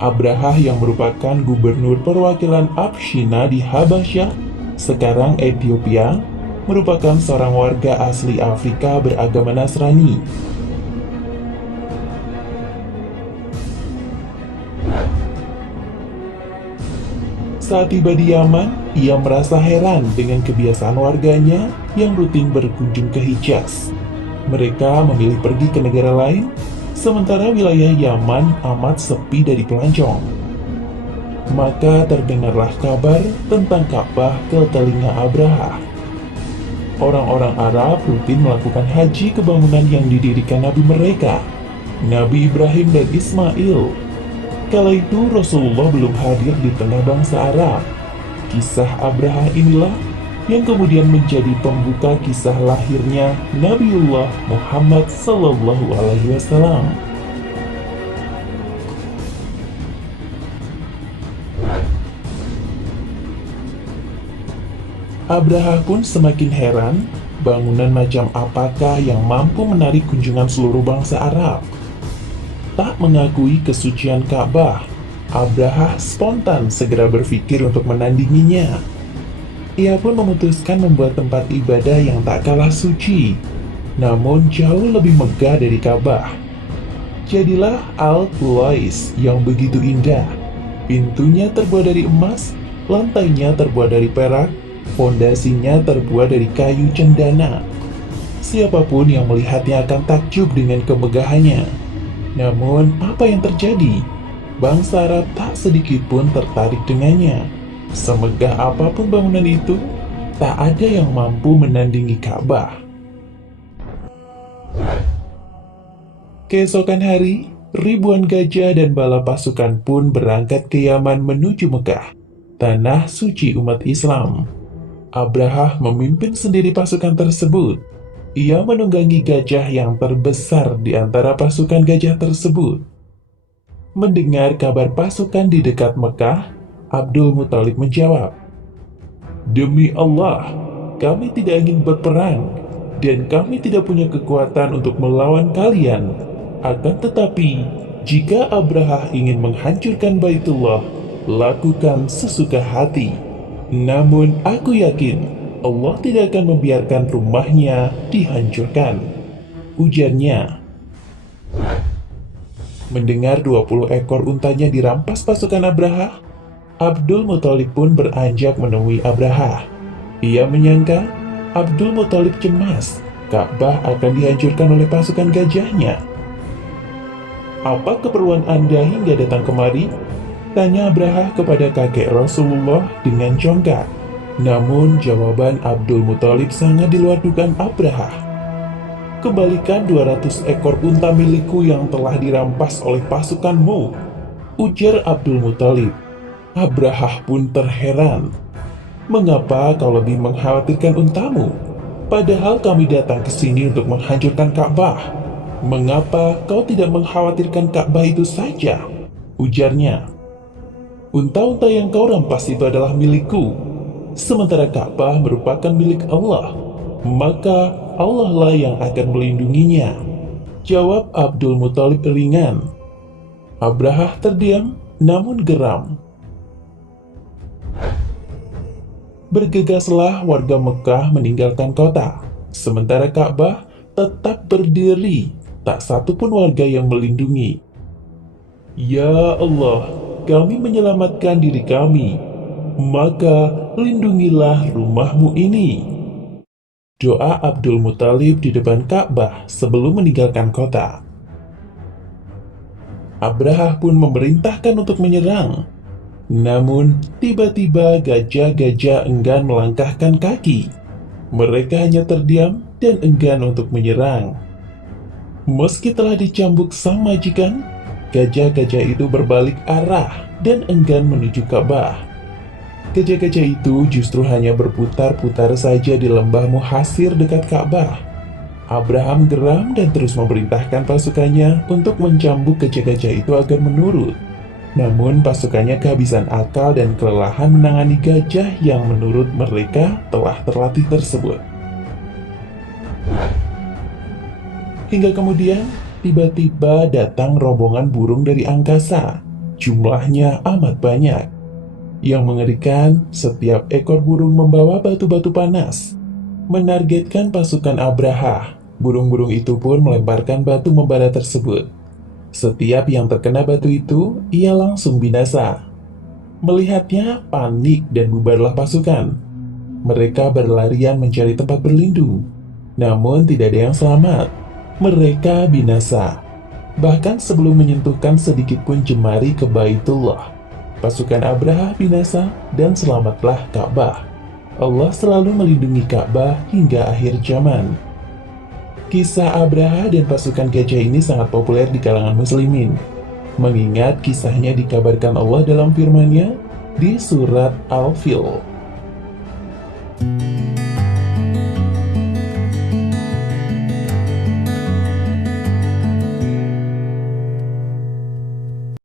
Abraha yang merupakan gubernur perwakilan Abshina di Habasyah, sekarang Ethiopia, merupakan seorang warga asli Afrika beragama Nasrani. Saat tiba di Yaman, ia merasa heran dengan kebiasaan warganya yang rutin berkunjung ke Hijaz. Mereka memilih pergi ke negara lain, sementara wilayah Yaman amat sepi dari pelancong. Maka terdengarlah kabar tentang Ka'bah ke telinga Abraha. Orang-orang Arab rutin melakukan haji ke bangunan yang didirikan Nabi mereka, Nabi Ibrahim dan Ismail. Kala itu Rasulullah belum hadir di tengah bangsa Arab. Kisah Abraha inilah yang kemudian menjadi pembuka kisah lahirnya Nabiullah Muhammad SAW. Abraha pun semakin heran, bangunan macam apakah yang mampu menarik kunjungan seluruh bangsa Arab. Tak mengakui kesucian Ka'bah, Abraha spontan segera berpikir untuk menandinginya. Ia pun memutuskan membuat tempat ibadah yang tak kalah suci, namun jauh lebih megah dari Ka'bah. Jadilah Al-Qulais yang begitu indah. Pintunya terbuat dari emas, lantainya terbuat dari perak, fondasinya terbuat dari kayu cendana. Siapapun yang melihatnya akan takjub dengan kemegahannya. Namun, apa yang terjadi? Bangsa Arab tak sedikit pun tertarik dengannya. Semegah apapun bangunan itu, tak ada yang mampu menandingi Ka'bah. Keesokan hari, ribuan gajah dan bala pasukan pun berangkat ke Yaman menuju Mekah, tanah suci umat Islam. Abraha memimpin sendiri pasukan tersebut. Ia menunggangi gajah yang terbesar di antara pasukan gajah tersebut. Mendengar kabar pasukan di dekat Mekah, Abdul Muthalib menjawab, "Demi Allah, kami tidak ingin berperang, dan kami tidak punya kekuatan untuk melawan kalian. Akan tetapi, jika Abraha ingin menghancurkan Baitullah, lakukan sesuka hati. Namun aku yakin Allah tidak akan membiarkan rumahnya dihancurkan," ujarnya. Mendengar 20 ekor untanya dirampas pasukan Abraha, Abdul Muthalib pun beranjak menemui Abraha. Ia menyangka Abdul Muthalib cemas Ka'bah akan dihancurkan oleh pasukan gajahnya. "Apa keperluan Anda hingga datang kemari?" tanya Abraha kepada kakek Rasulullah dengan congkak. Namun jawaban Abdul Muthalib sangat di luar dugaan Abraha. "Kembalikan 200 ekor unta milikku yang telah dirampas oleh pasukanmu," ujar Abdul Muthalib. Abraha pun terheran. "Mengapa kau lebih mengkhawatirkan untamu? Padahal kami datang ke sini untuk menghancurkan Ka'bah. Mengapa kau tidak mengkhawatirkan Ka'bah itu saja?" ujarnya. "Unta-unta yang kau rampas itu adalah milikku, sementara Ka'bah merupakan milik Allah, maka Allah lah yang akan melindunginya," jawab Abdul Muthalib ringan. Abraha terdiam namun geram. Bergegaslah warga Mekah meninggalkan kota, sementara Ka'bah tetap berdiri, tak satu pun warga yang melindungi. "Ya Allah, kami menyelamatkan diri kami, maka lindungilah rumahmu ini," doa Abdul Muthalib di depan Ka'bah sebelum meninggalkan kota. Abraha pun memerintahkan untuk menyerang. Namun, tiba-tiba gajah-gajah enggan melangkahkan kaki. Mereka hanya terdiam dan enggan untuk menyerang. Meski telah dicambuk sang majikan, gajah-gajah itu berbalik arah dan enggan menuju Ka'bah. Gajah-gajah itu justru hanya berputar-putar saja di lembah Muhasir dekat Ka'bah. Abraham geram dan terus memerintahkan pasukannya untuk mencambuk gajah-gajah itu agar menurut. Namun pasukannya kehabisan akal dan kelelahan menangani gajah yang menurut mereka telah terlatih tersebut. Hingga kemudian, tiba-tiba datang rombongan burung dari angkasa Jumlahnya amat banyak. Yang mengerikan, setiap ekor burung membawa batu-batu panas. Menargetkan pasukan Abraha, burung-burung itu pun melemparkan batu membara tersebut. Setiap yang terkena batu itu, ia langsung binasa. Melihatnya, panik dan bubarlah pasukan. Mereka berlarian mencari tempat berlindung. Namun tidak ada yang selamat. Mereka binasa. Bahkan sebelum menyentuhkan sedikit pun jemari ke Baitullah, pasukan Abraha binasa dan selamatlah Ka'bah. Allah selalu melindungi Ka'bah hingga akhir zaman. Kisah Abraha dan pasukan gajah ini sangat populer di kalangan muslimin, mengingat kisahnya dikabarkan Allah dalam firman-Nya di surat Al-Fil.